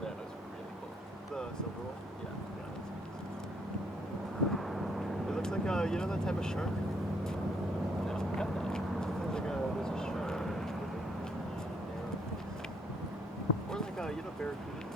there looks really cool. The silver one? Yeah. It looks like you know that type of shark? No, cut that. There's a shark with a arrow face. Or like you know barracuda?